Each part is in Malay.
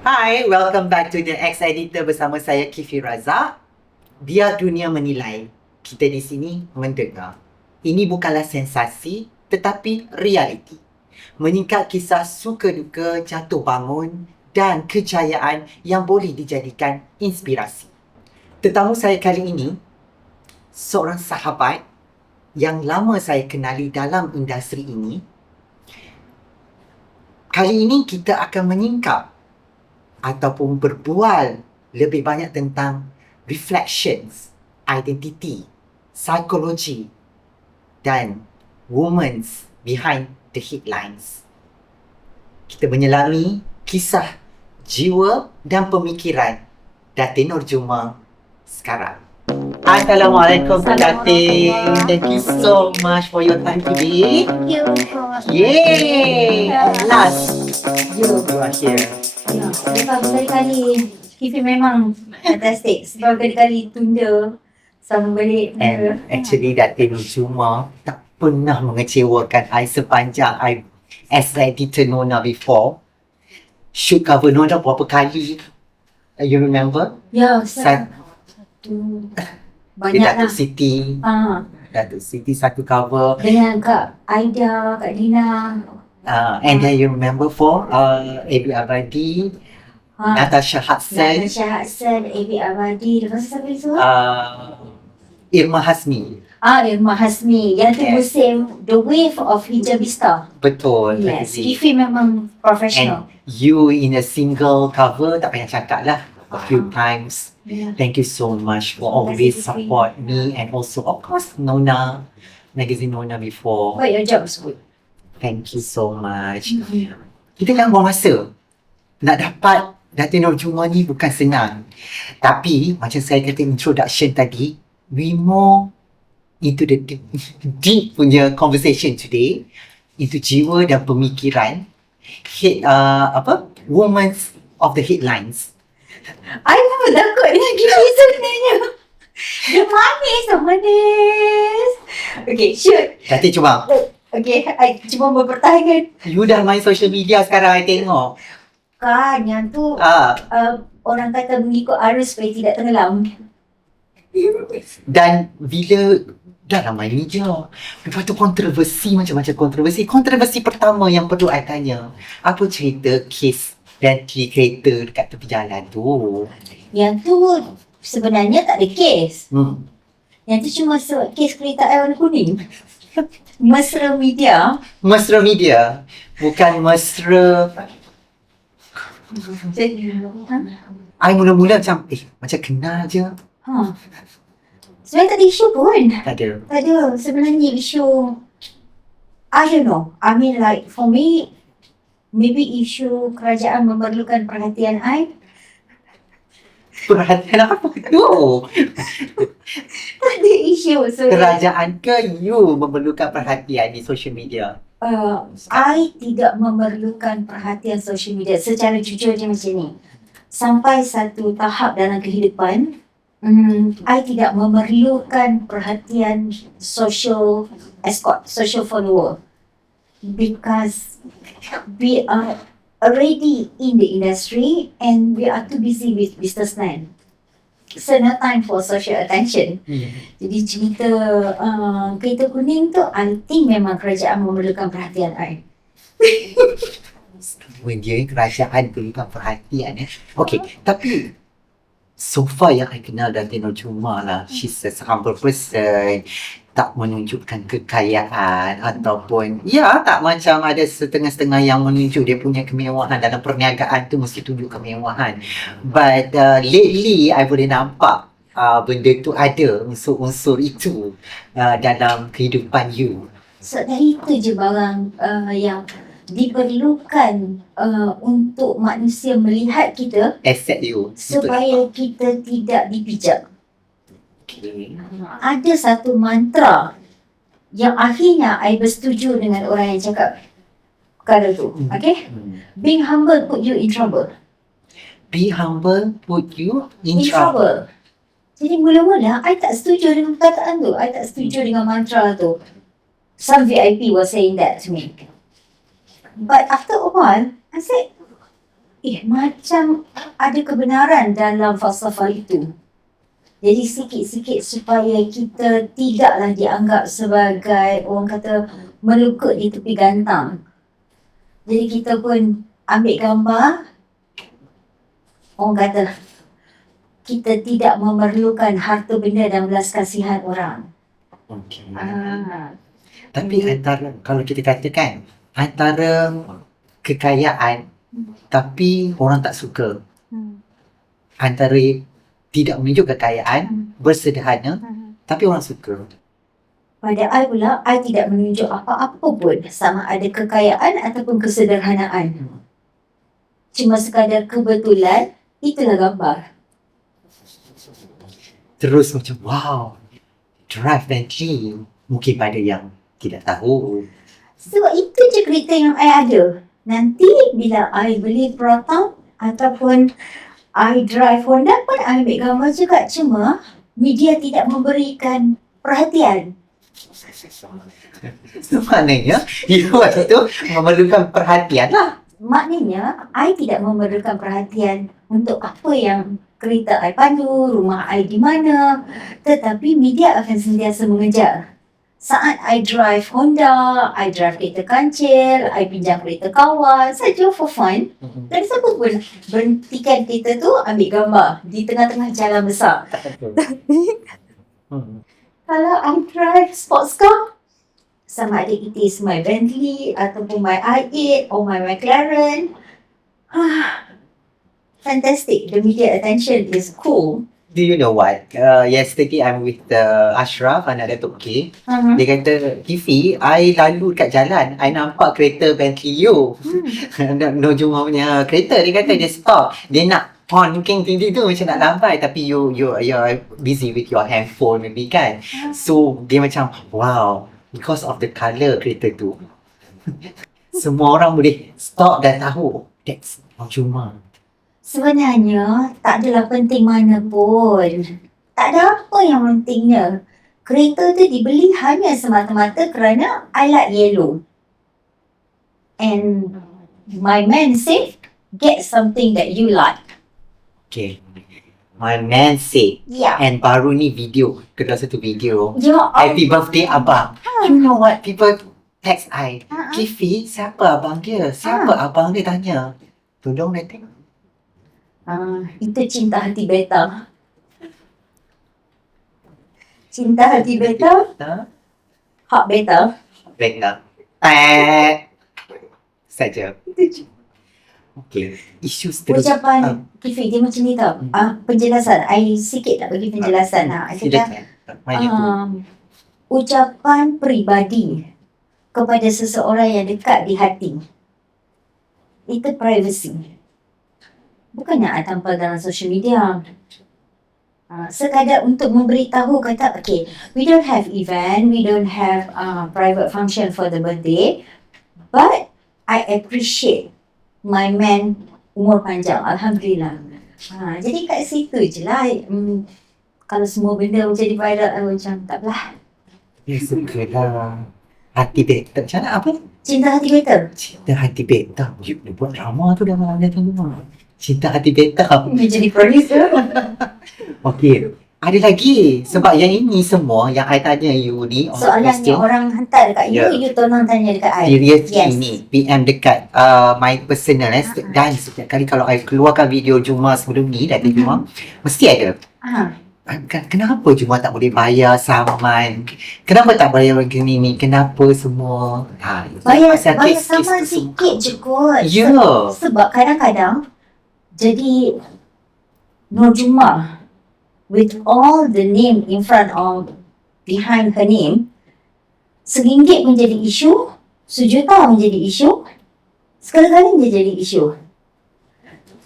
Hai, welcome back to The Ex Editor bersama saya Kifi Razak. Biar dunia menilai, kita di sini mendengar. Ini bukanlah sensasi tetapi realiti. Meningkat kisah suka duka, jatuh bangun dan kejayaan yang boleh dijadikan inspirasi. Tetamu saya kali ini seorang sahabat yang lama saya kenali dalam industri ini. Kali ini kita akan menyingkap ataupun berbual lebih banyak tentang reflections, identity, psikologi dan women's behind the headlines. Kita menyelami kisah jiwa dan pemikiran Datin Nurjuma sekarang. Assalamualaikum Datin. Thank you so much for your time today. Thank you. Yay! At last, you are here. Ya, sebab berkali-kali Kifi memang fantastic. Sebab berkali-kali tunda sama balik tunda. And actually Datin Nurjuma tak pernah mengecewakan I sepanjang I as editor Nona before. Shoot cover Nona berapa kali? You remember? Ya, Satu banyak lah. Datuk Siti. Datuk Siti satu cover. Dengan Kak Aida, Kak Dina. And then you remember for Ebi Abadi, Natasha Hudson, Natasha Hudson, Ebi Abadi. Lepas tu siapa itu? Irma Hasmi. Irma Hasmi. Yang tu Yes. musim The Wave of Hijabista. Betul. Yes, Betul. Kifi memang professional. And you in a single cover, tak payah cakap lah. A few times. Ya. Thank you so much for Terima kasih, always Fifi. support me and also of course Nona, magazine Nona before. But your job is good. Thank you so much. Kita jangan buang masa. Nak dapat Datin Nurjuma ni bukan senang. Tapi macam saya kata introduction tadi, we more into the deep punya conversation today, into jiwa dan pemikiran women's of the headlines. I pun takut dengan Kifi sebenarnya. Dia manis. Okay, shoot. Datin cuba. Okay, I cuma mempertahankan. You dah main social media sekarang, I tengok. Kan, yang tu orang kata mengikut arus supaya tidak tenggelam. Dan bila dah ramai media, lepas tu kontroversi, macam-macam kontroversi. Kontroversi pertama yang perlu I tanya, apa cerita kes Bentley kereta dekat tepi jalan tu? Yang tu sebenarnya tak ada kes. Yang tu cuma kes kereta air warna kuning. Mesra media. Mesra media, bukan mesra. I mula-mula macam, macam kenal je. Sebenarnya tak ada isu pun. Tak ada. Tak ada. Sebenarnya isu, I don't know. I mean like for me, maybe isu kerajaan memerlukan perhatian I. Perhatian apa tu? Tak ada isu. So Kerajaan ke you memerlukan perhatian di social media? I tidak memerlukan perhatian social media. Secara jujur dia macam ni. Sampai satu tahap dalam kehidupan, I tidak memerlukan perhatian social escort, social follower. Because we are already in the industry and we are too busy with businessman. So no time for social attention. Jadi cerita kereta kuning tu, I think memang kerajaan memerlukan perhatian I. When dia kerajaan berikan perhatian. Okay, tapi so far yang I kenal Datin Nurjuma lah, she's a humble person, tak menunjukkan kekayaan ataupun tak macam ada setengah-setengah yang menunjuk dia punya kemewahan. Dalam perniagaan tu mesti tunjuk kemewahan. But lately I boleh nampak benda tu ada unsur-unsur itu dalam kehidupan you. So dari itu je barang yang diperlukan untuk manusia melihat kita Asset you. supaya kita tidak dipijak. Okay. Ada satu mantra yang akhirnya I bersetuju dengan orang yang cakap perkara tu. Okay? Being humble put you in trouble. Be humble put you in In trouble. trouble. Jadi mula-mula I tak setuju dengan perkataan tu. I tak setuju dengan mantra tu. Some VIP were saying that to me. But after a while, I said, macam ada kebenaran dalam falsafah itu. Jadi sikit-sikit supaya kita tidaklah dianggap sebagai orang kata melukut di tepi gantang. Jadi kita pun ambil gambar, orang kata kita tidak memerlukan harta benda dan belas kasihan orang. Okey. Tapi antara, kalau kita katakan, antara kekayaan tapi orang tak suka, antara tidak menunjuk kekayaan, bersederhana, tapi orang suka. Pada I pula, I tidak menunjuk apa-apa pun, sama ada kekayaan ataupun kesederhanaan. Cuma sekadar kebetulan, itulah gambar. Terus macam, wow, drive Bentley. Mungkin pada yang tidak tahu. Sebab itu je kereta yang I ada. Nanti bila I beli Proton ataupun I drive Honda pun I ambil gambar juga. Cuma media tidak memberikan perhatian. So, maknanya, you waktu tu memerlukan perhatian lah. Maknanya, I tidak memerlukan perhatian untuk apa yang kereta I pandu, rumah I di mana. Tetapi media akan sentiasa mengejar. Saat I drive Honda, I drive kereta kancil, I pinjam kereta kawan, saja for fun. Dan siapa pun berhentikan kereta tu ambil gambar di tengah-tengah jalan besar. Kalau I drive sports car, sama ada it is my Bentley ataupun my i8 or my McLaren, fantastic. The media attention is cool. Do you know what? Yesterday I'm with Ashraf, anak Datuk K. Dia kata, Kifi, I lalu kat jalan, I nampak kereta Bentley you. Nojuma punya kereta, dia kata dia stop. Dia nak honking tinggi tu macam nak lambai, tapi you're busy with your handphone maybe kan. So dia macam, wow, because of the colour kereta tu. Semua orang boleh stop dan tahu, that's Nojuma. Sebenarnya, tak adalah penting mana pun. Tak ada apa yang pentingnya. Kereta tu dibeli hanya semata-mata kerana I like yellow. And my man said, get something that you like. Okay. My man said, Yeah. and baru ni video, kedua satu video, Ya happy birthday abang. You know what, people text I, Ah. Kifi, siapa abang dia? Siapa abang dia tanya? Tolong nanti. Itu cinta hati beta. Cinta hati beta, hak beta. Baiklah. Saja. Okay. Isu seterusnya. Ucapan Kifi dia macam ni tau. Penjelasan. I sikit nak bagi penjelasan. I kata, Silakan. Mari tu. ucapan peribadi kepada seseorang yang dekat di hati. Itu privacy. Bukannya I tampal dalam social media. Sekadar untuk memberitahu kata, okay, we don't have event, we don't have private function for the birthday, but I appreciate my man umur panjang, Alhamdulillah. Jadi kat situ je lah. Kalau semua benda menjadi viral, I macam taklah. Ya, sukalah. Hati beta. Macam mana apa? Cinta hati beta. Cinta hati beta. Dia buat drama tu dalam dia tu. Cinta hati beta. Dia jadi producer. Okey. Ada lagi. Sebab yang ini semua yang I tanya you ni. Soalan yang orang hantar dekat you, Yeah. you tolong tanya dekat I. Seriously Yes. ni PM dekat my personal dan setiap kali kalau I keluarkan video Juma sebelum ni dari Juma mesti ada. Kenapa Juma tak boleh bayar saman? Kenapa tak bayar begini ni? Kenapa semua? Bayar kes saman tu sikit je kot. Ya. Sebab kadang-kadang jadi Nur Juma with all the name in front of behind her name, RM1 menjadi isu, RM1 menjadi isu, sekali-kali dia jadi isu.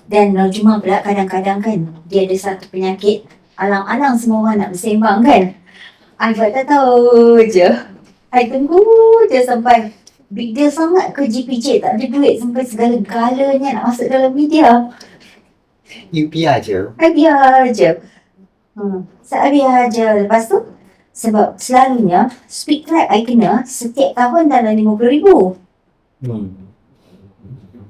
Dan Nur Juma pula kadang-kadang kan dia ada satu penyakit, alang-alang semua orang nak bersembang kan. I tak tahu je. I tunggu je sampai big deal sangat ke GPJ tak ada duit sampai segala-galanya nak masuk dalam media. You biar je. I biar je. Saya biar je. Lepas tu, sebab selalunya speak track I kena setiap tahun dalam RM50,000.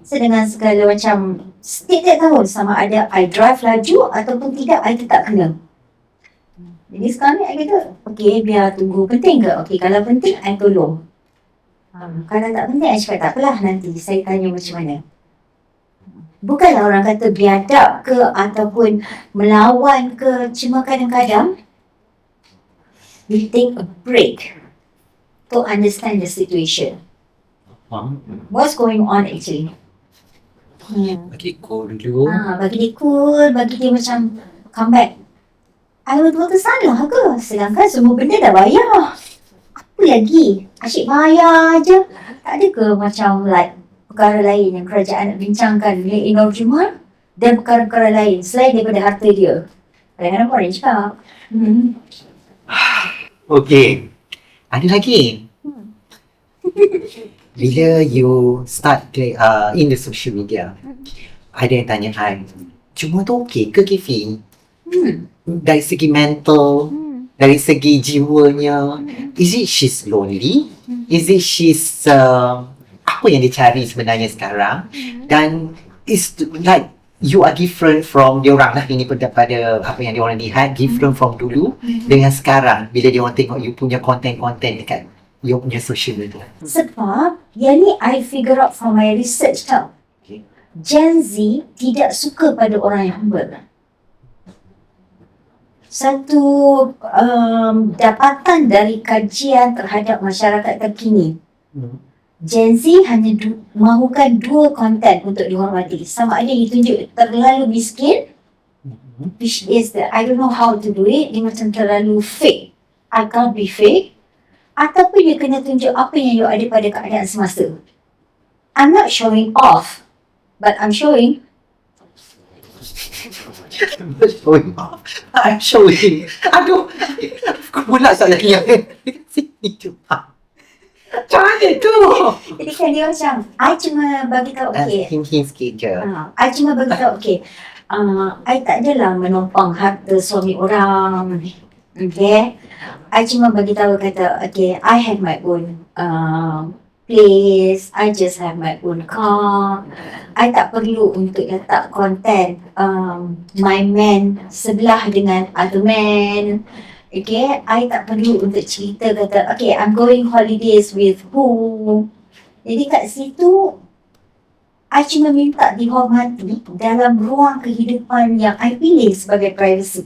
Dengan segala macam setiap tahun sama ada I drive laju ataupun tidak, I tetap kena. Jadi sekarang ni I kata, okay biar tunggu, penting ke? Okay, kalau penting I tolong. Kalau tak penting I cakap tak apalah, nanti saya tanya macam mana. Bukanlah orang kata biadab ke ataupun melawan ke, cuma kadang-kadang we take a break to understand the situation. What's going on actually? Bagi cool dulu. Bagi dia cool, bagi dia macam come back. I betul-betul salah ke? Sedangkan semua benda dah bayar. Apa lagi? Asyik bayar je. Tak ada ke macam like perkara lain yang kerajaan nak bincangkan mengenai Nur Jumal dan perkara-perkara lain selain daripada harta dia? Kadang-kadang orang cakap. Okay. Ada lagi? Bila you start in the social media, ada yang tanya I, cuma tu okay ke Kifi? Dari segi mental, dari segi jiwanya, is it she's lonely? Is it she's apa yang dia cari sebenarnya sekarang? Dan is like you are different from diorang lah, ini pada apa yang diorang lihat, different from dulu dengan sekarang bila diorang tengok you punya konten-konten dekat you punya social media. Sebab yang ni I figure out from my research tau. Gen Z tidak suka pada orang yang humble. Satu dapatan dari kajian terhadap masyarakat terkini, Gen Z hanya mahukan dua konten untuk dihormati. Sama ada ditunjuk terlalu miskin, which is that I don't know how to do it, dia macam terlalu fake. I can't be fake. Ataupun dia kena tunjuk apa yang you ada pada keadaan semasa. I'm not showing off, but I'm showing. I'm showing. Aduh, aku pula salah yang sini tu. Macam mana tu? Jadi kan dia macam, I cuma bagi tahu okay. Hint sikit je. I cuma bagi tahu okay. I tak adalah menumpang harta suami orang. Okay. I cuma bagi tahu kata, okay, I have my own place, I just have my own car. I tak perlu untuk letak konten my man sebelah dengan other man. Okay, I tak perlu untuk cerita kata, okay, I'm going holidays with who. Jadi kat situ, I cuma minta dihormati dalam ruang kehidupan yang I pilih sebagai privacy.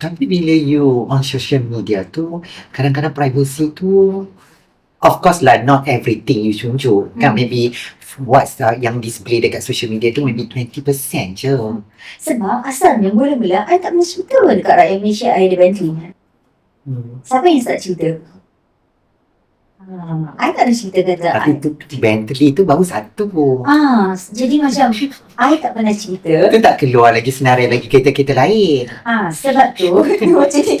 Tapi bila you on social media tu, kadang-kadang privacy tu, of course lah, not everything you tunjuk. Kan maybe what's yang display dekat social media tu maybe 20% je. Sebab asalnya mula-mula, I tak pernah cerita dekat rakyat Malaysia I ada Bentley. Siapa yang start cerita? I tak ada cerita kata Tapi tu Bentley tu baru satu. jadi macam I tak pernah cerita. Tu tak keluar lagi senarai lagi kereta-kereta lain. Sebab tu macam ni,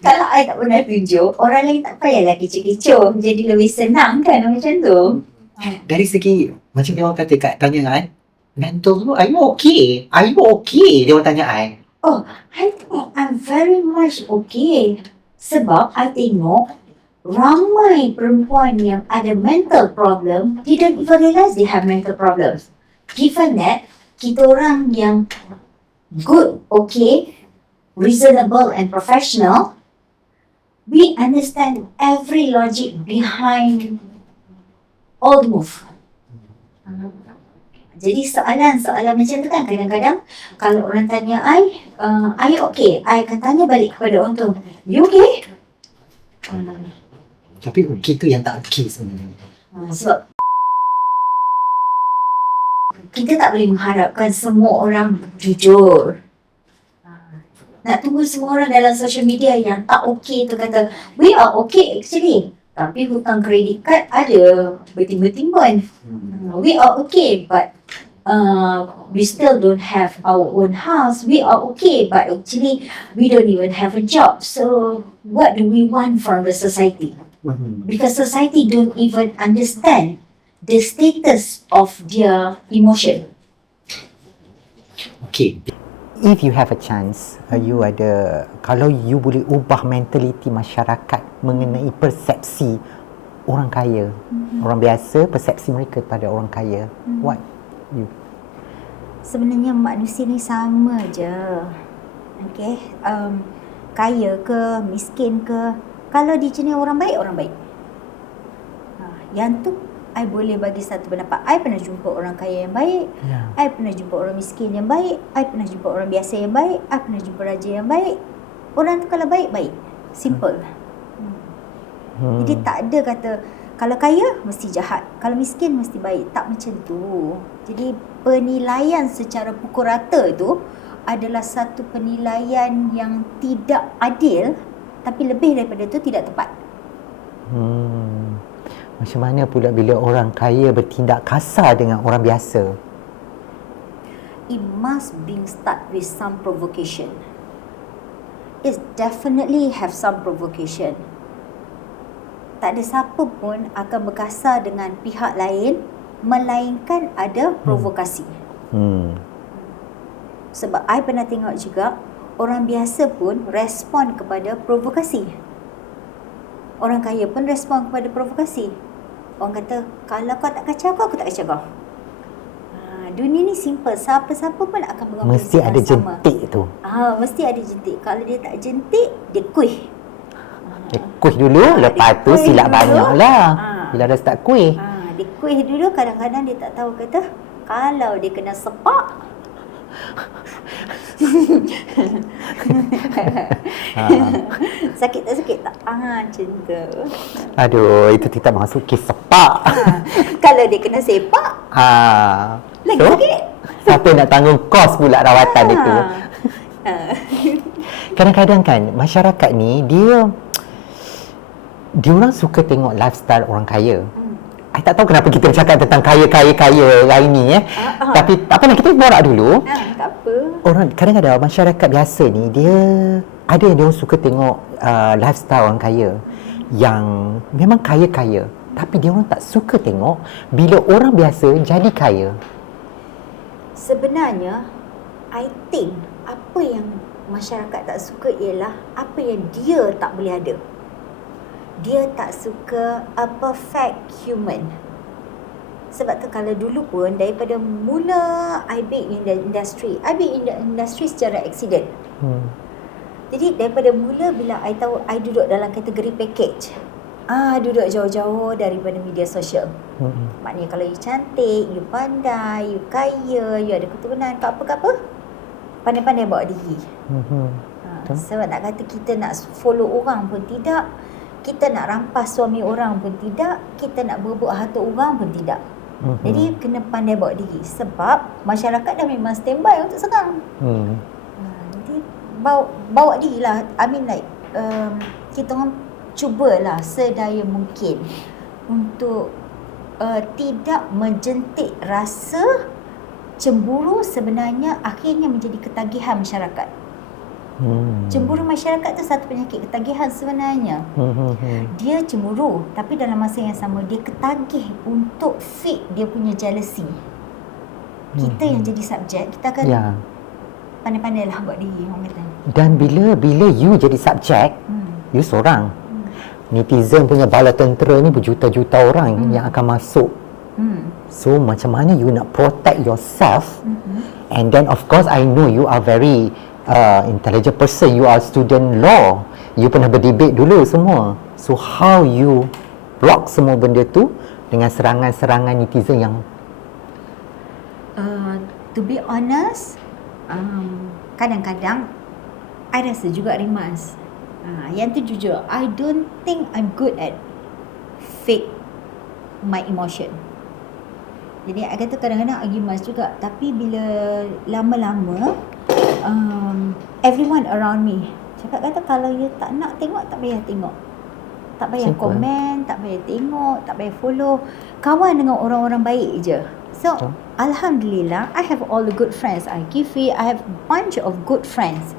kalau I tak pernah tunjuk, orang lain tak payahlah kecoh-kecoh. Jadi lebih senang kan macam tu. Dari segi macam dia orang kata kat tanya kan, mental tu, are you okay? Are you okay? Dia orang tanya I. I think I'm very much okay. Sebab I tengok ramai perempuan yang ada mental problem, they don't even realize they have mental problems. Given that, kita orang yang good, okay, reasonable and professional, we understand every logic behind all the move. Jadi soalan-soalan macam tu kan kadang-kadang kalau orang tanya I, are you okay? I akan tanya balik kepada orang tu, you okay? Tapi okay tu yang tak okay sebenarnya. Sebab kita tak boleh mengharapkan semua orang jujur. Nak tunggu semua orang dalam social media yang tak okay tu kata, we are okay actually. Tapi hutang kredit kad ada bertimbun-timbun. We are okay but we still don't have our own house. We are okay but actually we don't even have a job. So what do we want from the society? Because society don't even understand the status of their emotion. Okay. If you have a chance, you ada, kalau you boleh ubah mentaliti masyarakat mengenai persepsi orang kaya. Orang biasa, persepsi mereka pada orang kaya. What you? Sebenarnya manusia ni sama je. Okay. Kaya ke, miskin ke, kalau dia jenis orang baik, orang baik. Yang tu I boleh bagi satu pendapat. I pernah jumpa orang kaya yang baik, I pernah jumpa orang miskin yang baik, I pernah jumpa orang biasa yang baik, I pernah jumpa raja yang baik. Orang tu kalau baik, baik. Simple. Jadi tak ada kata kalau kaya mesti jahat, kalau miskin mesti baik. Tak macam tu. Jadi penilaian secara pukul rata tu adalah satu penilaian yang tidak adil, tapi lebih daripada itu tidak tepat. Macam mana pula bila orang kaya bertindak kasar dengan orang biasa? It must be start with some provocation. It definitely have some provocation. Tak ada siapa pun akan berkasar dengan pihak lain melainkan ada provokasi. Sebab I pernah tengok juga orang biasa pun respon kepada provokasi. Orang kaya pun respon kepada provokasi. Orang kata, kalau kau tak kacau aku tak kacau kau. Dunia ni simple. Siapa-siapa pun akan mengambil Mesti ada sama. jentik tu. Mesti ada jentik. Kalau dia tak jentik, dia kuih. Dia kuih dulu, lepas tu silap banyak lah. Bila dah start kuih. Dia kuih dulu, kadang-kadang dia tak tahu kata, kalau dia kena sepak, sakit tak sakit tak? Macam tu. Aduh, itu kita masuk kes sepak. Kalau dia kena sepak, lagi so, sakit. Siapa nak tanggung kos pula rawatan itu? Kadang-kadang kan masyarakat ni dia orang suka tengok lifestyle orang kaya. I tak tahu kenapa kita cakap tentang kaya lain ni Tapi tak apa, kita borak dulu. Tak apa. Orang kadang-kadang masyarakat biasa ni dia ada yang dia orang suka tengok lifestyle orang kaya yang memang kaya-kaya, tapi dia orang tak suka tengok bila orang biasa jadi kaya. Sebenarnya I think apa yang masyarakat tak suka ialah apa yang dia tak boleh ada. Dia tak suka a perfect human. Sebab tu kalau dulu pun daripada mula I be in the industry secara accident. Jadi daripada mula bila I tahu I duduk dalam kategori package, duduk jauh-jauh daripada media sosial. Maknanya kalau you cantik, you pandai, you kaya, you ada keturunan, ke apa, pandai-pandai bawa diri. Sebab nak kata kita nak follow orang pun tidak, kita nak rampas suami orang pun tidak, kita nak berebut harta orang pun tidak. Jadi kena pandai bawa diri. Sebab masyarakat dah memang standby untuk serang. Jadi bawa diri lah. I mean like kita orang cubalah sedaya mungkin untuk tidak menjentik rasa cemburu. Sebenarnya akhirnya menjadi ketagihan masyarakat. Cemburu masyarakat tu satu penyakit ketagihan sebenarnya. Dia cemburu, tapi dalam masa yang sama dia ketagih untuk feed dia punya jealousy. Kita yang jadi subjek, kita akan pandai-pandailah buat diri, orang kata. Dan bila you jadi subjek, you seorang. Netizen punya bala tentera ni berjuta-juta orang yang akan masuk. So macam mana you nak protect yourself? And then of course I know you are very intelligent person, you are student law, you pernah berdebate dulu semua. So how you block semua benda tu dengan serangan-serangan netizen yang to be honest, kadang-kadang I rasa juga rimas. Yang tu jujur, I don't think I'm good at fake my emotion. Jadi I kata kadang-kadang I rimas juga, tapi bila lama-lama everyone around me cakap kata kalau you tak nak tengok, tak payah tengok, tak payah komen, tak payah tengok, tak payah follow. Kawan dengan orang-orang baik je. So Alhamdulillah, I have all the good friends. I have bunch of good friends.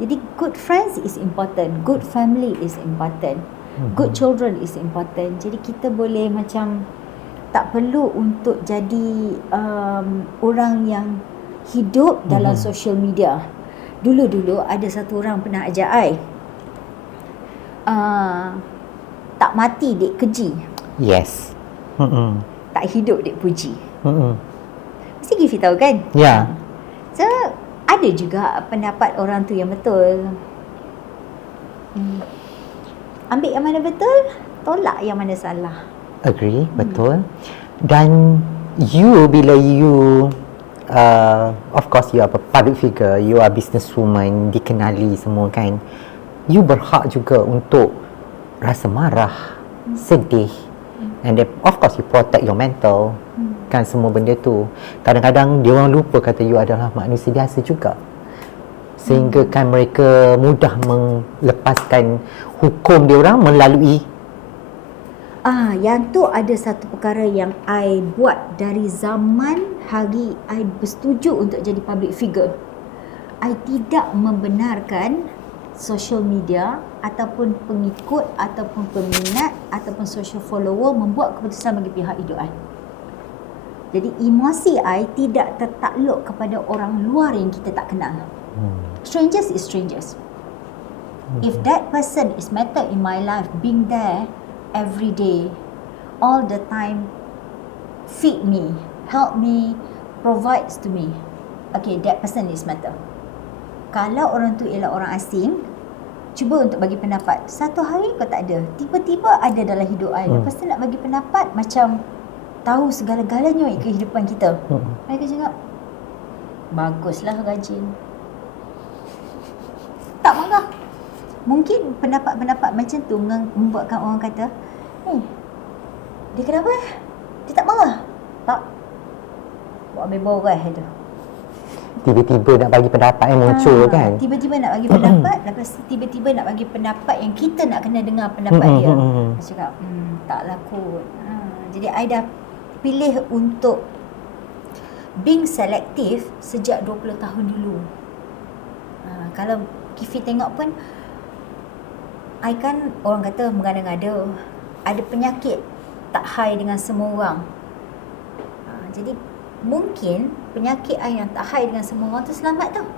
Jadi good friends is important, good family is important, good children is important. Jadi kita boleh macam tak perlu untuk jadi orang yang hidup dalam social media. Dulu-dulu ada satu orang pernah ajak I, tak mati dek keji. Yes. Tak hidup dek puji. Mm-mm. Mesti Givi tahu kan? Ya. So, ada juga pendapat orang tu yang betul. Ambil yang mana betul, tolak yang mana salah. Agree, betul. Dan bila you of course you are a public figure, you are businesswoman, dikenali semua kan. You berhak juga untuk rasa marah, sedih. And then of course you protect your mental. Kan semua benda tu. Kadang-kadang dia orang lupa kata you adalah manusia biasa juga. Sehingga kan mereka mudah melepaskan hukum dia orang melalui yang tu ada satu perkara yang I buat dari zaman hari I bersetuju untuk jadi public figure. I tidak membenarkan social media ataupun pengikut ataupun peminat ataupun social follower membuat keputusan bagi pihak hidup I. Jadi emosi I tidak tertakluk kepada orang luar yang kita tak kenal. Strangers is strangers. If that person is matter in my life, being there every day, all the time, feed me, help me, provides to me, okay, that person is matter. Kalau orang tu ialah orang asing, cuba untuk bagi pendapat. Satu hari kau tak ada, tiba-tiba ada dalam hidup I. Lepas tu nak bagi pendapat macam tahu segala-galanya kehidupan kita. Mereka cakap, baguslah rajin. Tak marah. Mungkin pendapat-pendapat macam tu membuatkan orang kata, dia kenapa? Dia tak marah? Tak. Buat ambil boras tu. tiba-tiba nak bagi pendapat yang muncul kan. Tiba-tiba nak bagi pendapat, lepas tu tiba-tiba nak bagi pendapat yang kita nak kena dengar pendapat dia. Dia cakap, taklah kot. Jadi I dah pilih untuk being selective sejak 20 tahun dulu. Kalau Kifi tengok pun, I kan orang kata mengada-ngada, ada penyakit tak high dengan semua orang. Jadi mungkin penyakit I yang tak high dengan semua orang tu selamat tau.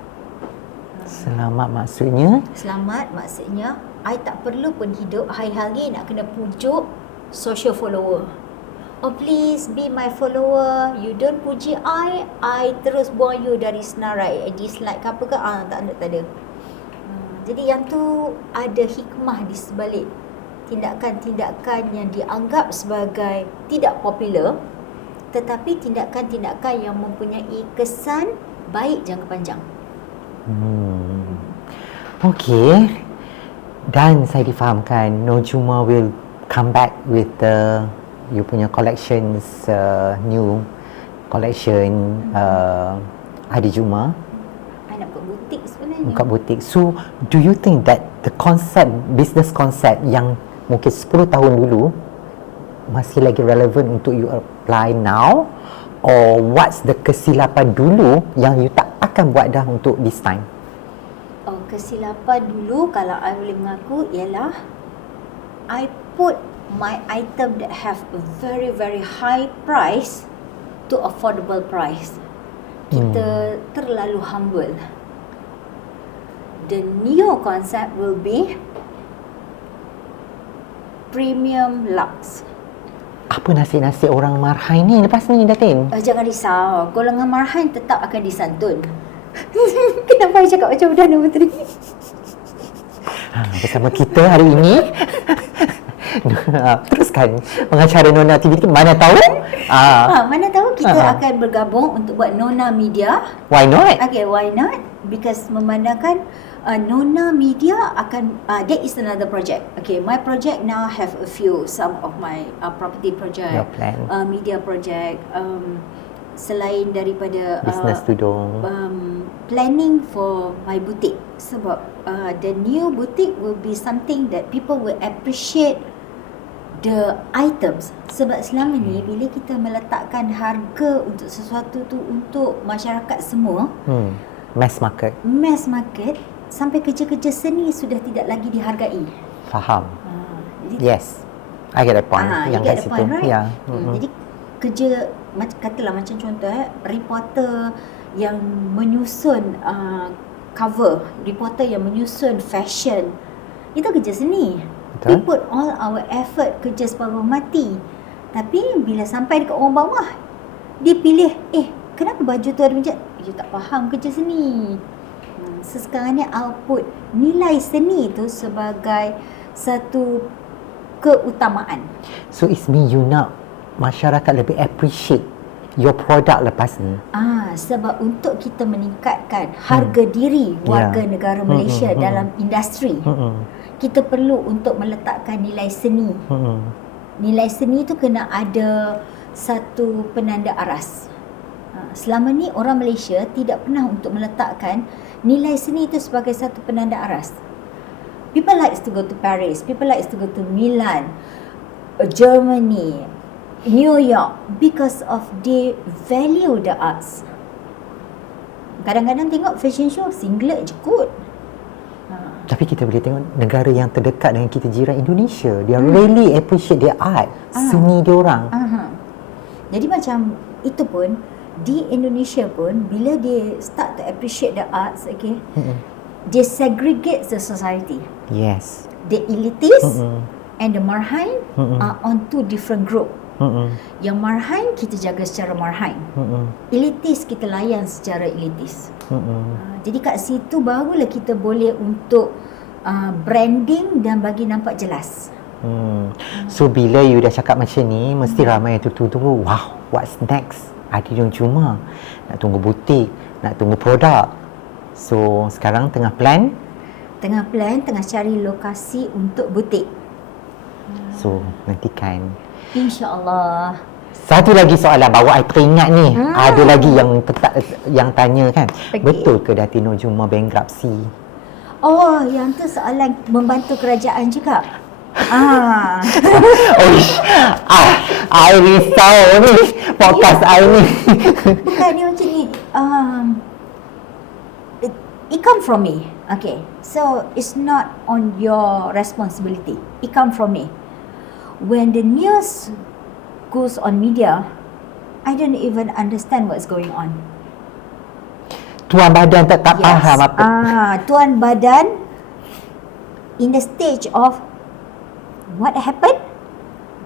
Selamat maksudnya? Selamat maksudnya I tak perlu pun hidup hari-hari nak kena pujuk social follower. Oh please be my follower, you don't puji I terus buang you dari senarai. I dislike ke apa ke, tak ada. Jadi yang tu ada hikmah di sebalik tindakan-tindakan yang dianggap sebagai tidak popular, tetapi tindakan-tindakan yang mempunyai kesan baik jangka panjang. Okay. Dan saya difahamkan Nojuma will come back with you punya collections, new collection hari Juma. I nak buat butik sebenarnya. Buka butik. So, do you think that the business concept yang mungkin 10 tahun dulu masih lagi relevan untuk you apply now? Or what's the kesilapan dulu yang you tak akan buat dah untuk this time? Kesilapan dulu kalau I boleh mengaku ialah I put my item that have a very very high price to affordable price. Kita terlalu humble. The new concept will be premium luxe. Apa nasib-nasib orang marhain ni lepas ni, Datin? Jangan risau, golongan marhain tetap akan disantun. Kenapa I cakap macam Perdana Menteri? Bersama kita hari ini teruskan pengacara Nona TV, mana tahu mana tahu kita akan bergabung untuk buat Nona Media. Why not? Okay, why not? Because memandangkan Nona Media akan that is another project. Okay, my project now have a few, some of my property project, Your plan. Media project, selain daripada Business tudung, planning for my boutique. Sebab the new boutique will be something that people will appreciate the items. Sebab selama ni bila kita meletakkan harga untuk sesuatu tu untuk masyarakat semua, mass market, sampai kerja-kerja seni sudah tidak lagi dihargai. faham. Yes, I get the point. Yang kat situ, point, right? yeah. Jadi kerja, katalah macam contoh reporter yang menyusun cover, reporter yang menyusun fashion, itu kerja seni. We put all our effort kerja separuh mati. Tapi bila sampai dekat orang bawah, dia pilih, kenapa baju tu ada macam, you tak faham kerja seni. So sekarang ni output nilai seni tu sebagai satu keutamaan. So it's mean you nak masyarakat lebih appreciate your product lepas ni. Sebab untuk kita meningkatkan harga diri warga negara Malaysia dalam industri, kita perlu untuk meletakkan nilai seni. Nilai seni tu kena ada satu penanda aras. Selama ni orang Malaysia tidak pernah untuk meletakkan nilai seni itu sebagai satu penanda aras. People likes to go to Paris, people likes to go to Milan, Germany, New York because of they value the arts. Kadang-kadang tengok fashion show singlet je kot. Tapi kita boleh tengok negara yang terdekat dengan kita, jiran Indonesia, dia really appreciate their art, seni dia orang. Jadi macam itu pun di Indonesia pun bila dia start to appreciate the arts, okay, they segregate the society. Yes. The elitist and the marhain are on two different group. Yang marhain kita jaga secara marhain. Elitis kita layan secara elitis. Jadi kat situ barulah kita boleh untuk branding dan bagi nampak jelas. So bila you dah cakap macam ni, mesti ramai yang tunggu, wow, what's next? Adinur Juma nak tunggu butik, nak tunggu produk. So sekarang tengah plan, tengah cari lokasi untuk butik. So nantikan. InsyaAllah. Satu lagi soalan baru I teringat ni. Ada lagi yang tanya kan. Okay. Betul ke Datin Nur Juma bankruptcy? Oh, yang tu soalan membantu kerajaan juga. I risau ni podcast I ni. Bukan dia macam ni. It come from me. Okay. So it's not on your responsibility. It come from me. When the news goes on media, I don't even understand what's going on. Tuan badan tak faham apa. Tuan badan in the stage of what happened?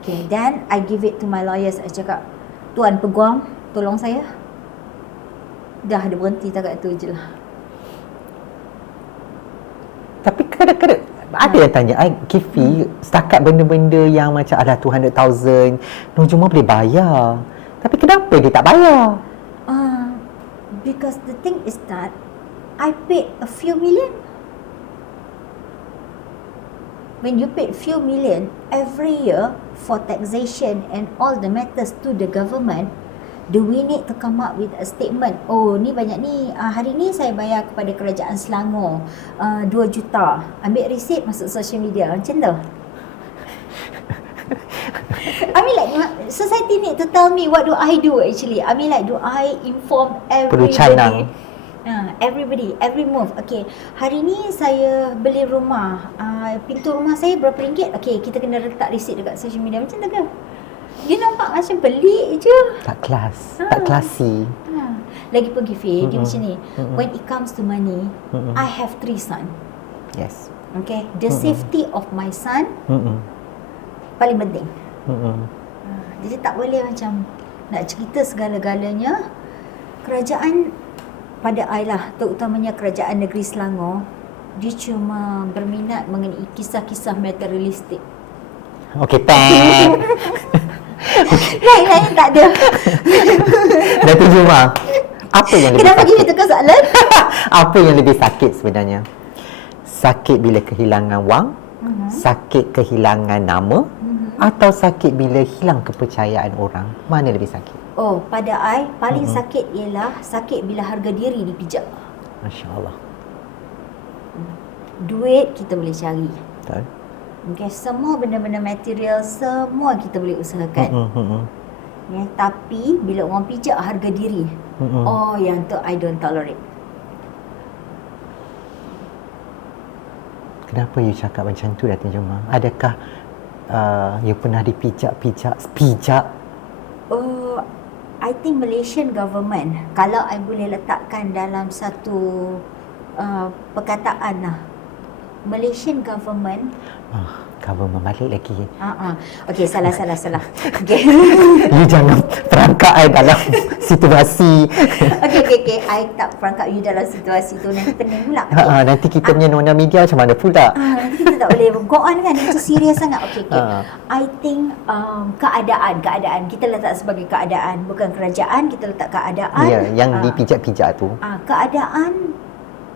Okay, then I give it to my lawyers. I cakap, Tuan Peguam, tolong saya. Dah ada berhenti takat tu je lah. Tapi kadang-kadang ada yang tanya, Kifi, setakat benda-benda yang macam ada 200,000, Nur Juma boleh bayar. Tapi kenapa dia tak bayar? Because the thing is that I paid a few million. When you paid few million every year for taxation and all the matters to the government, do we need to come up with a statement? Oh, ni banyak ni. Hari ni saya bayar kepada kerajaan Selangor 2 juta. Ambil resit masuk social media. Macam tu. I mean like society need to tell me what do I do actually. I mean like do I inform everybody? Everybody, every move. Okay, hari ni saya beli rumah. Pintu rumah saya berapa ringgit? Okay, kita kena letak resit dekat social media. Macam tu ke? Dia nampak macam pelik je. Tak kelas, tak klasi. Lagi pergi Fiz, dia macam ni. When it comes to money, I have 3 sons. Yes. Okay, the safety of my son paling penting. Jadi tak boleh macam nak cerita segala-galanya. Kerajaan pada I lah, terutamanya kerajaan negeri Selangor, dia cuma berminat mengenai kisah-kisah materialistik. Okay, thank. Lain tak ada. Datin Juma, apa yang lebih Kenapa sakit? gini tukar soalan? Apa yang lebih sakit sebenarnya? Sakit bila kehilangan wang, sakit kehilangan nama, atau sakit bila hilang kepercayaan orang? Mana lebih sakit? Oh, pada I paling sakit ialah sakit bila harga diri dipijak. Masya Allah. Duit kita boleh cari. Betul. Okay, semua benda-benda material semua kita boleh usahakan. Ya, tapi bila orang pijak harga diri, oh yang tu I don't tolerate. Kenapa you cakap macam tu, Datin Juma? Adakah you pernah dipijak? Oh, I think Malaysian government, kalau I boleh letakkan dalam satu perkataan lah, Malaysian government government balik lagi. Okey, salah. Okey. You jangan perangkap I dalam situasi. Okey. I tak perangkap you dalam situasi tu, nanti pening pula. Okay. Nanti kita punya nona media macam mana pula? Nanti kita tak boleh go on kan, itu serius sangat. Okey. I think keadaan kita letak sebagai keadaan, bukan kerajaan. Kita letak keadaan. Ya, yang dipijak-pijak tu. Keadaan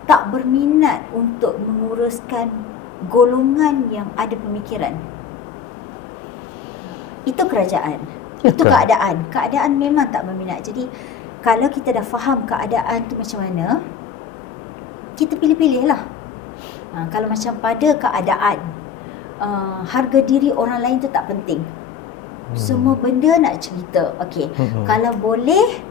tak berminat untuk menguruskan golongan yang ada pemikiran. Itu kerajaan. Ya Itu ke? Keadaan memang tak berminat. Jadi kalau kita dah faham keadaan tu macam mana, kita pilih-pilih lah. Kalau macam pada keadaan harga diri orang lain tu tak penting, semua benda nak cerita. Okey, kalau boleh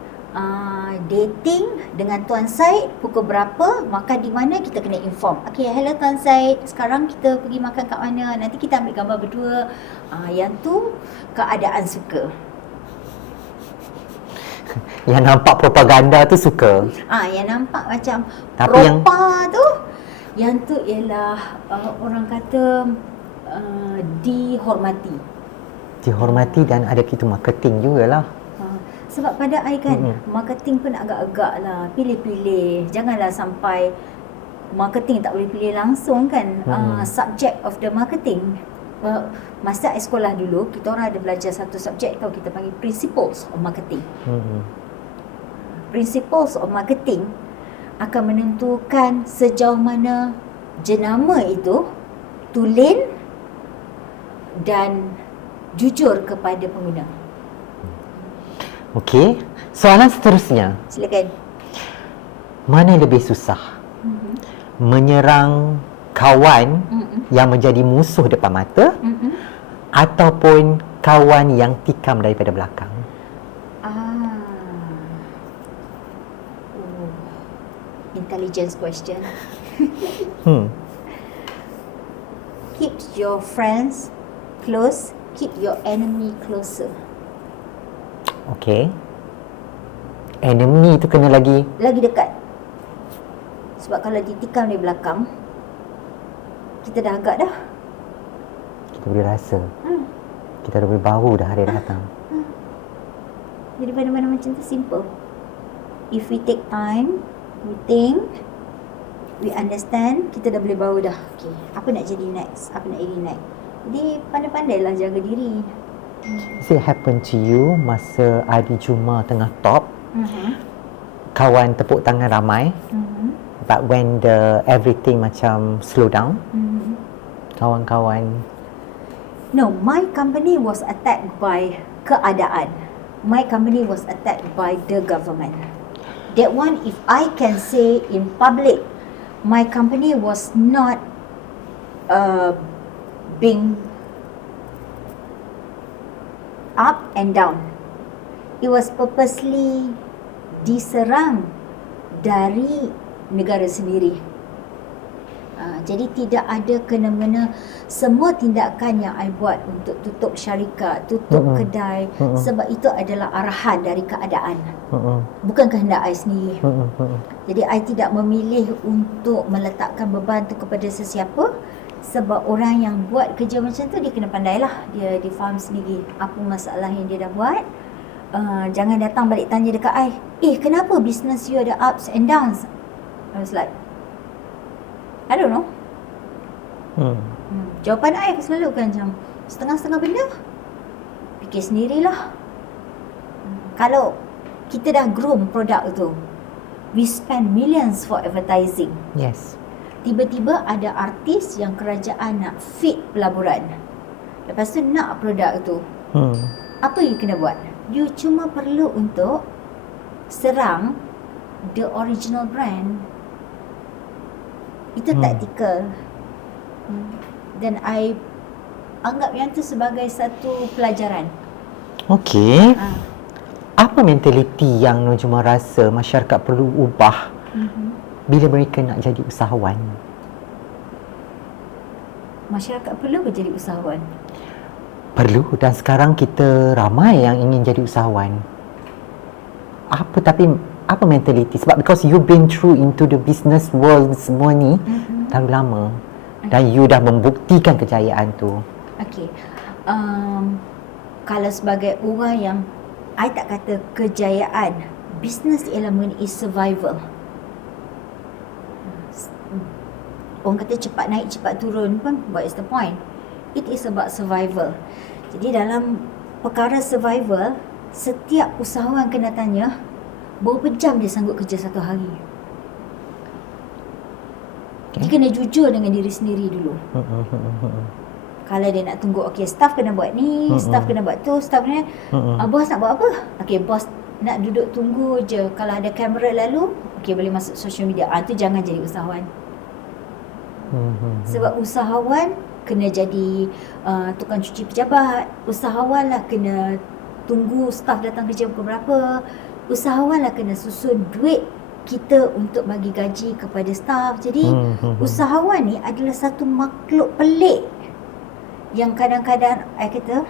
dating dengan Tuan Syed pukul berapa, maka di mana kita kena inform. Okey, hello Tuan Syed, sekarang kita pergi makan kat mana, nanti kita ambil gambar berdua. Yang tu keadaan suka. Yang nampak propaganda tu suka. Yang nampak macam Tapi tu, yang tu ialah orang kata dihormati. Dihormati dan ada gitu marketing jugalah. Sebab pada I kan, marketing pun agak-agak lah pilih-pilih. Janganlah sampai marketing tak boleh pilih langsung kan. Subject of the marketing. Masa I sekolah dulu, kita orang ada belajar satu subjek tau, kita panggil Principles of Marketing. Principles of Marketing akan menentukan sejauh mana jenama itu tulen dan jujur kepada pengguna. Okey, soalan seterusnya. Silakan. Mana yang lebih susah? Menyerang kawan yang menjadi musuh depan mata ataupun kawan yang tikam daripada belakang? Intelligence question. Keep your friends close, keep your enemy closer. Okey. Enemy tu kena lagi dekat. Sebab kalau ditikam dari belakang, kita dah agak dah. kita boleh rasa. Kita dah boleh bau dah hari datang. Jadi benda-benda macam tu simple. If we take time, we think, we understand, kita dah boleh bau dah. Okay, apa nak jadi next? Apa nak jadi next? Jadi pandai-pandailah jaga diri. Has it happened to you masa hari Juma tengah top, kawan tepuk tangan ramai, but when the everything macam slow down, kawan-kawan? No, my company was attacked by keadaan. My company was attacked by the government. That one, if I can say in public, my company was not being up and down. It was purposely diserang dari negara sendiri. Jadi tidak ada kena-mena. Semua tindakan yang I buat untuk tutup syarikat, tutup kedai, sebab itu adalah arahan dari keadaan, bukan kehendak I sendiri. Jadi I tidak memilih untuk meletakkan beban tu kepada sesiapa. Sebab orang yang buat kerja macam tu, dia kena pandailah. Dia faham sendiri apa masalah yang dia dah buat. Jangan datang balik tanya dekat I, kenapa business you ada ups and downs? I was like, I don't know. Jawapan I selalu kan macam setengah-setengah benda. Fikir sendirilah. Kalau kita dah groom produk tu, we spend millions for advertising. Yes. Tiba-tiba ada artis yang kerajaan nak fit pelaburan. Lepas tu nak produk tu. Apa you kena buat? You cuma perlu untuk serang the original brand. Itu taktikal. Dan I anggap yang tu sebagai satu pelajaran. Okey. Apa mentaliti yang Nurjuma rasa masyarakat perlu ubah bila mereka nak jadi usahawan? Masyarakat perlu ke jadi usahawan? Perlu, dan sekarang kita ramai yang ingin jadi usahawan. Apa mentaliti? Sebab because you've been through into the business world semua ni terlalu lama, dan you dah membuktikan kejayaan tu. Okay. Kalau sebagai orang yang I tak kata kejayaan, business ialah mengenai survival. Orang kata cepat naik cepat turun pun, what is the point? It is about survival. Jadi dalam perkara survival, setiap usahawan kena tanya berapa jam dia sanggup kerja satu hari. Dia kena jujur dengan diri sendiri dulu. Kalau dia nak tunggu, okay, staff kena buat ni, staff kena buat tu, staff kena, bos nak buat apa? Okay, bos nak duduk tunggu je. Kalau ada kamera lalu, okay, boleh masuk social media. Tu jangan jadi usahawan. Sebab usahawan kena jadi tukang cuci pejabat. Usahawan lah kena tunggu staff datang kerja pukul berapa. Usahawan lah kena susun duit kita untuk bagi gaji kepada staff. Jadi usahawan ni adalah satu makhluk pelik yang kadang-kadang I kata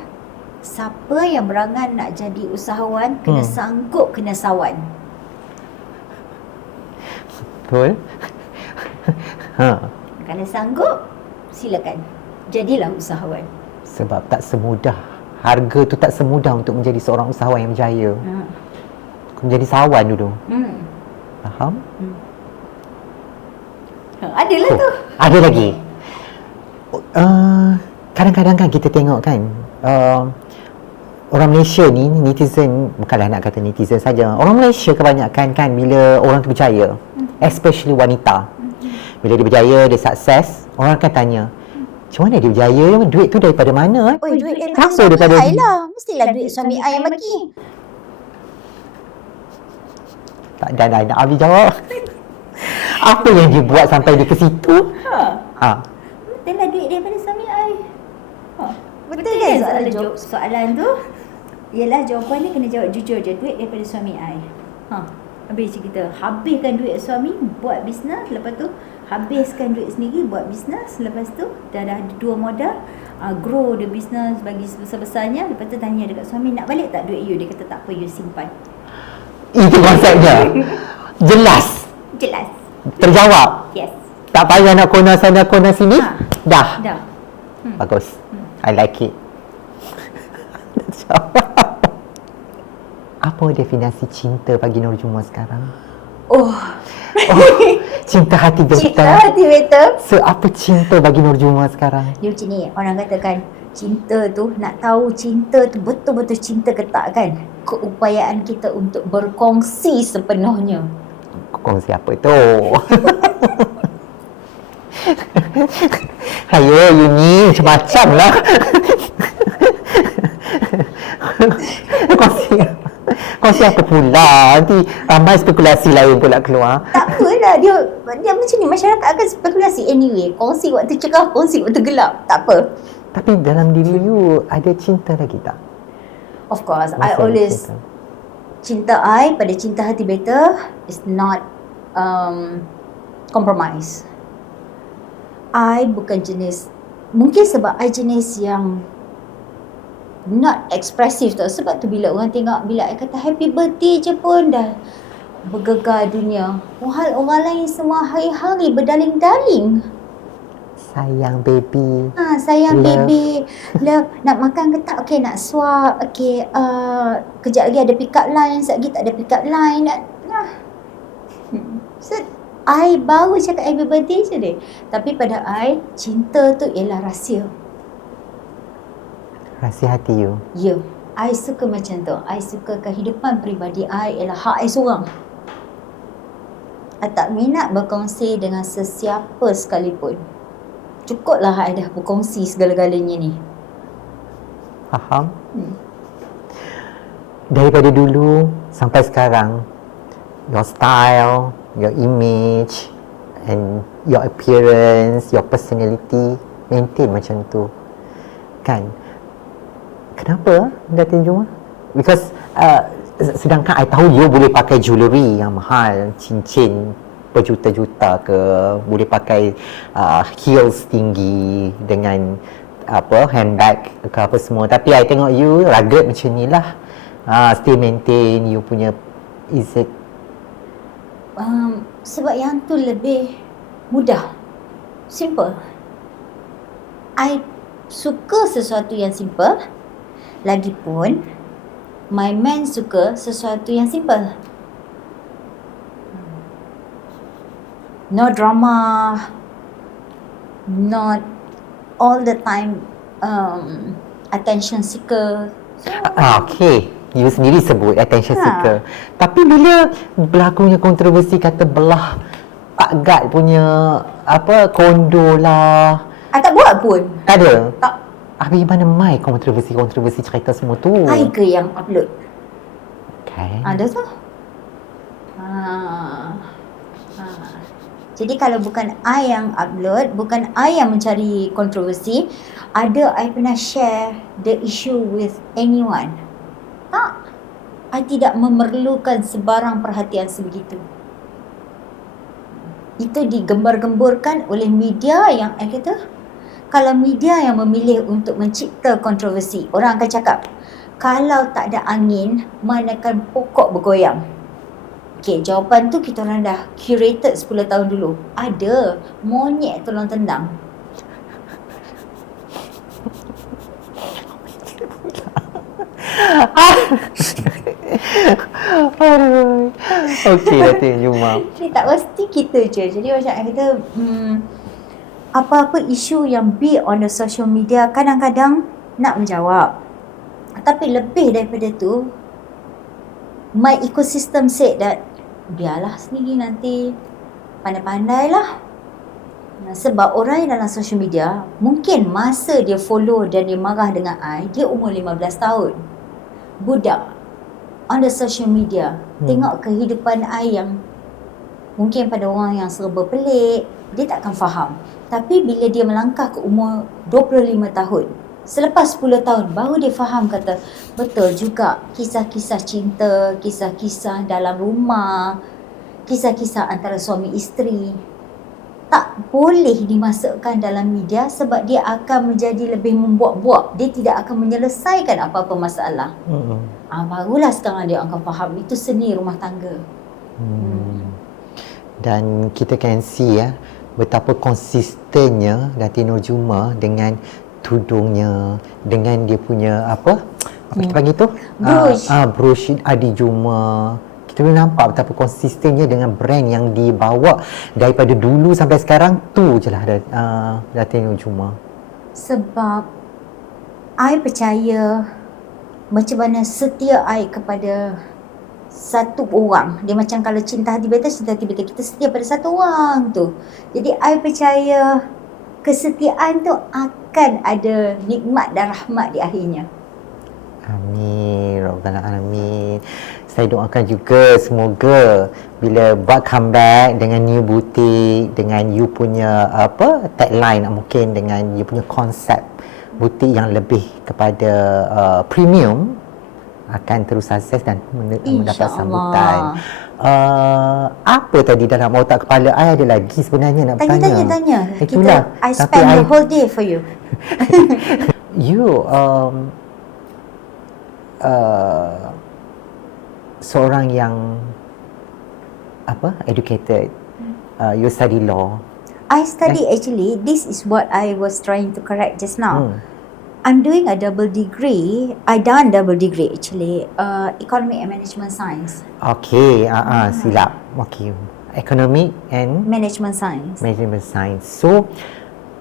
siapa yang berangan nak jadi usahawan kena sanggup kena sawan. Betul. Kalau sanggup, silakan jadilah usahawan. Sebab tak semudah, harga tu tak semudah untuk menjadi seorang usahawan yang berjaya. Kau menjadi sawan dulu. Faham? Adalah tu. Ada lagi. Kadang-kadang kan kita tengok kan, orang Malaysia ni, netizen, bukanlah nak kata netizen saja, orang Malaysia kebanyakan kan bila orang tu berjaya, especially wanita, bila dia berjaya, dia sukses, orang akan tanya, macam mana dia berjaya, duit tu daripada mana? Oi, duit Kenapa daripada I lah. Mestilah duit suami I yang bagi. Tak ada nak Abi jawab. Apa yang dia buat sampai dia ke situ? Betul lah duit daripada suami I. Betul kan soalan tu? Yelah, jawapan ni kena jawab jujur je. Duit daripada suami I. Habis kita habiskan duit suami buat bisnes, lepas tu habiskan duit sendiri buat bisnes, lepas tu dah ada dua modal, grow the business bagi sebesar-besarnya, lepas tu tanya dekat suami, nak balik tak duit you? Dia kata tak apa, you simpan. Itu konsepnya. Jelas. Terjawab. Yes. Tak payah nak kona sana kona sini. Dah. Bagus. I like it. Apa definisi cinta bagi Nur Juma sekarang? Cinta hati beta. Cinta hati beta. So, apa cinta bagi Nur Juma sekarang? Dia macam ni, orang katakan cinta tu, nak tahu cinta tu betul-betul cinta ke tak kan? Keupayaan kita untuk berkongsi sepenuhnya. Kongsi apa tu? Hayo, you ni macam-macam lah. Kongsi apa pula? Nanti ramai spekulasi lain pula keluar. Tak apalah, dia macam ni, masyarakat akan spekulasi anyway. Kongsi waktu cerah, kongsi waktu gelap, tak apa. Tapi dalam diri you ada cinta lagi tak? Of course, I Masih ada always cinta. cinta I pada cinta hati beta is not compromise. I bukan jenis, mungkin sebab I jenis yang not expressive tau. Sebab tu bila orang tengok, bila I kata happy birthday je pun dah bergegar dunia. Orang lain semua hari-hari berdaling-daling. Sayang baby. Sayang Love. baby. Love. Nak makan ke tak? Okay, nak swap. Okay, kejap lagi ada pick up line. Sekejap lagi tak ada pick up line. So, I baru cakap happy birthday je deh. Tapi pada I, cinta tu ialah rahsia. Rahsia hati you. Ya, I suka macam tu. I suka kehidupan peribadi I ialah hak I seorang. I tak minat berkongsi dengan sesiapa sekalipun. Cukuplah I dah berkongsi segala-galanya ni. Faham? Daripada dulu sampai sekarang, your style, your image and your appearance, your personality maintain macam tu. Kan? Kenapa Datin Juma? Because sedangkan I tahu you boleh pakai jewellery yang mahal, cincin berjuta-juta ke, boleh pakai heels tinggi dengan handbag ke apa semua, tapi I tengok you rugged macam ni lah. Still maintain you punya, is it? Sebab yang tu lebih mudah, simple. I suka sesuatu yang simple. Lagipun my man suka sesuatu yang simple. No drama, not all the time attention seeker. Okay. You sendiri sebut attention Ha. seeker. Tapi bila berlakunya kontroversi kata belah Pak Gad punya kondo lah. Tak buat pun. Tak ada. Tak. Habis mana mai kontroversi cerita semua tu? I ke yang upload. Okay. Ada tu. Jadi kalau bukan I yang upload, bukan I yang mencari kontroversi, ada I pernah share the issue with anyone? Tak. I tidak memerlukan sebarang perhatian sebegitu. Itu digembar-gemburkan oleh media yang I kata, kalau media yang memilih untuk mencipta kontroversi, orang akan cakap, kalau tak ada angin, manakan pokok bergoyang. Okay, jawapan tu kita orang dah curated 10 tahun dulu. Ada monyet tolong tendang. Aduh. Okey, Datin Juma. Ni tak pasti kita je. Jadi macam I kata, apa-apa isu yang be on the social media kadang-kadang nak menjawab. Tapi lebih daripada tu, my ecosystem said that biarlah sendiri nanti, pandai-pandai lah. Sebab orang yang dalam social media, mungkin masa dia follow dan dia marah dengan I, dia umur 15 tahun. Budak on the social media, tengok kehidupan I yang mungkin pada orang yang serba pelik, dia tak akan faham. Tapi bila dia melangkah ke umur 25 tahun, selepas 10 tahun baru dia faham, kata betul juga kisah-kisah cinta, kisah-kisah dalam rumah, kisah-kisah antara suami isteri tak boleh dimasukkan dalam media sebab dia akan menjadi lebih membuak-buak. Dia tidak akan menyelesaikan apa-apa masalah. Barulah sekarang dia akan faham itu seni rumah tangga. Dan kita can see betapa konsistennya Datin Nur Juma dengan tudungnya, dengan dia punya apa kita panggil tu? Brooch Adi Juma. Kita boleh nampak betapa konsistennya dengan brand yang dibawa daripada dulu sampai sekarang. Tu je lah Datin Nur Juma. Sebab I percaya macam mana setia I kepada satu orang. Dia macam kalau cinta hati betul, cinta hati betul. Kita setia pada satu orang tu. Jadi I percaya kesetiaan tu akan ada nikmat dan rahmat di akhirnya. Amin, Rabbal Alamin. Saya doakan juga semoga bila buat comeback dengan new butik, dengan you punya tagline, mungkin dengan you punya konsep butik yang lebih kepada premium, akan terus sukses dan mendapat sambutan. Apa tadi dalam otak kepala I ada lagi sebenarnya nak bertanya. Tanya. Itulah. I spend the whole day for you. You seorang yang educated, you study law. I study actually, this is what I was trying to correct just now. I'm doing a double degree. I done double degree actually, economic and management science. Okay, silap. Okay, economic and Management science. management science. So,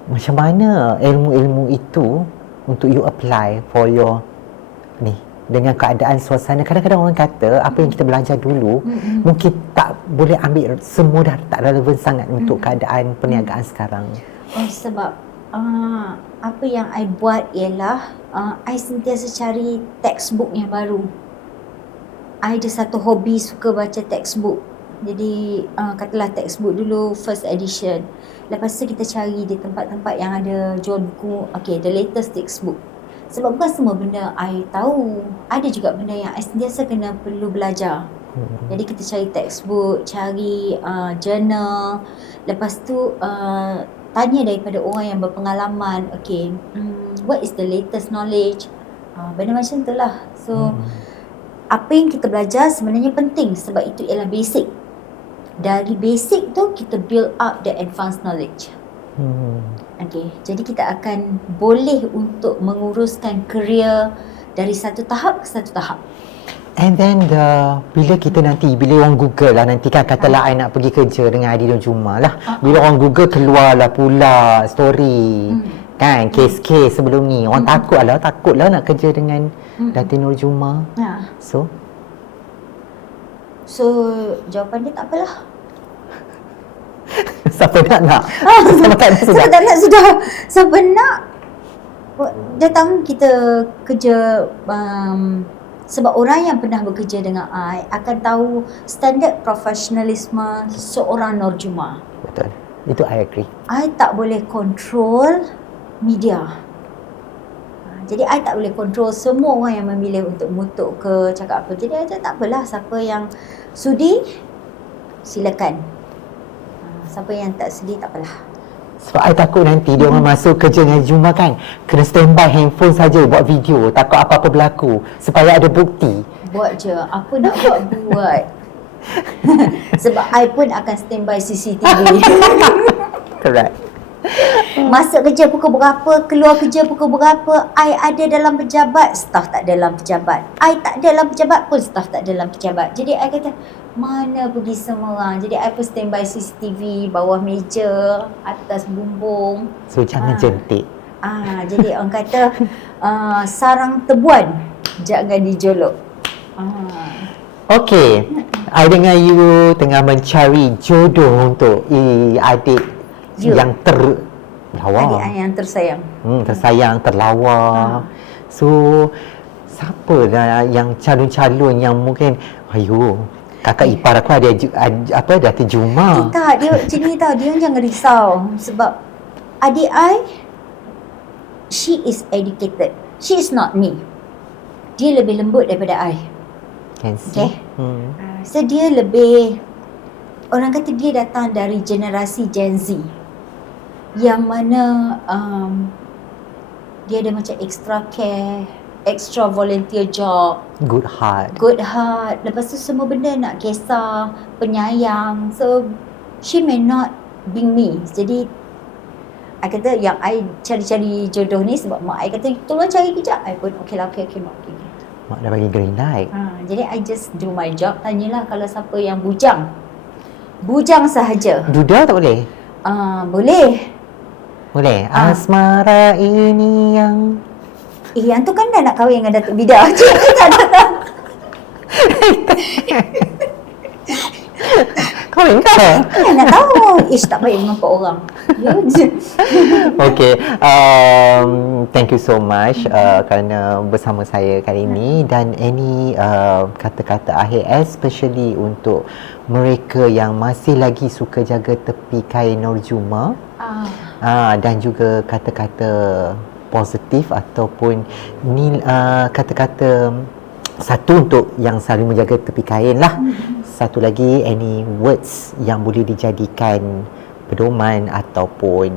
macam mana ilmu-ilmu itu untuk you apply for your ni dengan keadaan suasana? Kadang-kadang orang kata apa yang kita belajar dulu mungkin tak boleh ambil, semua dah tak relevan sangat untuk keadaan perniagaan sekarang. Sebab apa yang I buat ialah I sentiasa cari textbook yang baru. I ada satu hobi suka baca textbook. Jadi katalah textbook dulu first edition. Lepas tu kita cari di tempat-tempat yang ada jual buku, the latest textbook. Sebab bukan semua benda I tahu. Ada juga benda yang I sentiasa perlu belajar. Jadi kita cari textbook, cari journal. Lepas tu tanya daripada orang yang berpengalaman. What is the latest knowledge? Benda macam tu lah. So apa yang kita belajar sebenarnya penting sebab itu ialah basic. Dari basic tu kita build up the advanced knowledge. Okey, jadi kita akan boleh untuk menguruskan kerja dari satu tahap ke satu tahap. And then bila kita nanti, bila orang Google lah nanti kan, katalah I nak pergi kerja dengan Adi dan Juma lah. Bila orang Google keluarlah pula story. Kan, kes-kes sebelum ni. Orang takutlah nak kerja dengan Datin Nur Juma. So jawapan dia tak apalah. siapa nak? Siapa tak nak sudah. Siapa nak? Datang kita kerja sebab orang yang pernah bekerja dengan I akan tahu standard profesionalisme seorang Nur Juma. Betul. Itu I agree. I tak boleh control media. Jadi I tak boleh control semua orang yang memilih untuk mutuk ke cakap apa. Jadi I cakap tak apalah, siapa yang sudi silakan. Siapa yang tak sudi tak apalah. Sebab I takut nanti dia orang masuk kerja dengan Juma kan, kena standby handphone saja buat video, takut apa-apa berlaku supaya ada bukti. Buat je, apa nak buat. Sebab I pun akan standby CCTV. Correct. Masuk kerja pukul berapa, keluar kerja pukul berapa, I ada dalam pejabat, staff tak dalam pejabat. I tak dalam pejabat pun staff tak dalam pejabat. Jadi I kata, mana pergi semua orang. Jadi I pun standby CCTV, bawah meja, atas bumbung. So jangan jentik. Jadi orang kata, sarang tebuan, jangan dijolok. Okay, I dengar you tengah mencari jodoh untuk adik yang terlawa. Adik yang tersayang. Tersayang, terlawa. So, siapa dah yang calon-calon yang mungkin, kakak ipar aku ada Datin Juma. Tak, dia macam ni tau, dia jangan risau. Sebab adik I, she is educated. She is not me. Dia lebih lembut daripada I. Can see. Okay. So dia lebih, orang kata dia datang dari generasi Gen Z, yang mana dia ada macam extra care, extra volunteer job, Good heart. lepas tu semua benda nak kisah, penyayang. So she may not be me. Jadi I kata yang I cari-cari jodoh ni sebab mak I kata tolong cari kejap. I pun okay mak okay. Mak dah bagi green light. Jadi I just do my job. Tanyalah kalau siapa yang bujang sahaja. Duda tak boleh? Boleh. Boleh. Asmara ini yang Yang tu kan dah nak kahwin dengan Datuk Bida. Tak nak. kahwin ke? Nak tahu. Tak baik mengampak orang. Okay, thank you so much kerana bersama saya kali ini, dan any kata-kata akhir especially untuk mereka yang masih lagi suka jaga tepi kain Nur Juma, dan juga kata-kata positif ataupun kata-kata, satu untuk yang selalu menjaga tepi kain lah, satu lagi any words yang boleh dijadikan pedoman ataupun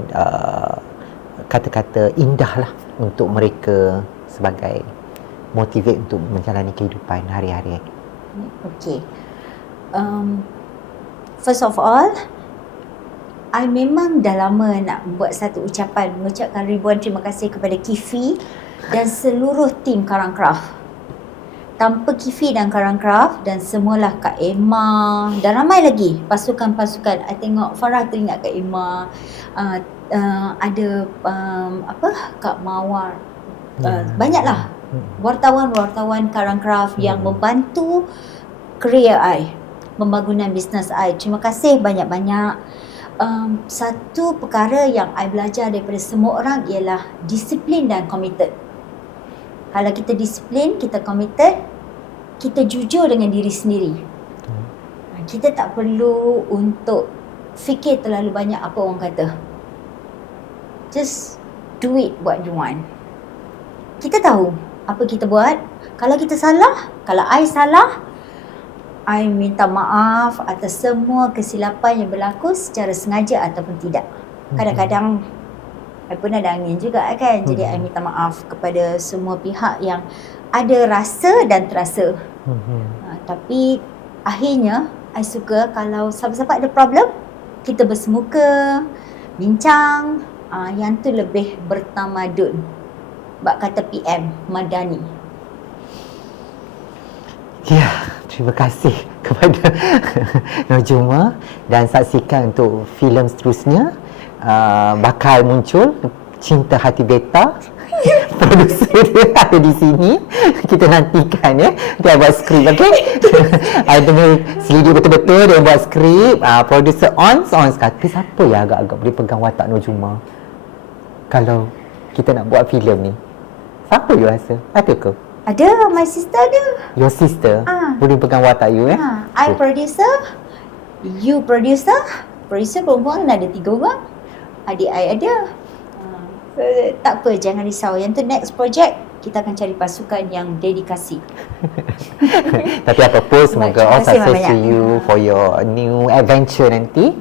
kata-kata indah lah untuk mereka sebagai motivate untuk menjalani kehidupan hari-hari. Okay. First of all, I memang dah lama nak buat satu ucapan, mengucapkan ribuan terima kasih kepada Kifi dan seluruh tim Karang Craft. Tanpa Kifi dan Karang Craft dan semualah Kak Emma dan ramai lagi pasukan-pasukan. I tengok Farah teringat Kak Emma, ada Kak Mawar, banyaklah wartawan-wartawan Karang Craft yang membantu kerja I, pembangunan bisnes I. Terima kasih banyak-banyak. Satu perkara yang I belajar daripada semua orang ialah disiplin dan committed. Kalau kita disiplin, kita committed, kita jujur dengan diri sendiri. Kita tak perlu untuk fikir terlalu banyak apa orang kata. Just do it what you want. Kita tahu apa kita buat. Kalau kita salah, kalau I salah, I minta maaf atas semua kesilapan yang berlaku secara sengaja ataupun tidak. Kadang-kadang I pun ada angin juga kan. Jadi I minta maaf kepada semua pihak yang ada rasa dan terasa. Tapi akhirnya I suka kalau siapa-siapa ada problem, kita bersemuka, bincang yang tu lebih bertamadun. Bak kata PM Madani. Ya, terima kasih kepada Nur Juma dan saksikan untuk filem seterusnya. Bakal muncul Cinta Hati Beta. Produser dia ada di sini. Kita nantikan ya. Dia buat skrip, okey? I tengah selidik betul-betul dia buat skrip. Producer ons. Tapi siapa yang agak-agak boleh pegang watak Nur Juma kalau kita nak buat filem ni? Siapa you rasa? Ada ke? Ada, my sister ada. Your sister boleh pegang watak you I producer, you producer. Producer perempuan ada 3 orang. Adik I ada. So, tak apa, jangan risau. Yang tu next project, kita akan cari pasukan yang dedikasi. Tapi apa pun, semoga all Terima kasih success to banyak. you for your new adventure nanti.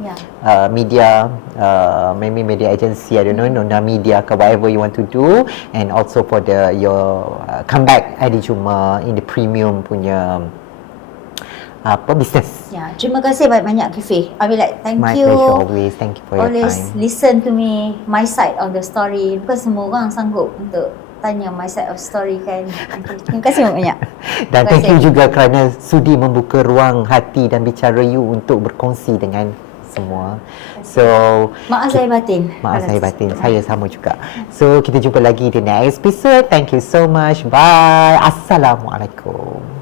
Media, maybe media agency, I don't know, Nona Media ke whatever you want to do. And also for your comeback Adi Juma in the premium punya business. Ya, terima kasih banyak-banyak Kifih. I mean like, thank My you. pleasure always. Thank you for your Always time. listen to me, my side of the story. Bukan semua orang sanggup untuk tanya my side of story kan. Okay. Terima kasih banyak. Dan thank you kasih. juga kerana sudi membuka ruang hati dan bicara you untuk berkongsi dengan semua. So, Maaf saya batin. maaf saya batin. Saya sama juga. So, kita jumpa lagi di next episode. Thank you so much. Bye. Assalamualaikum.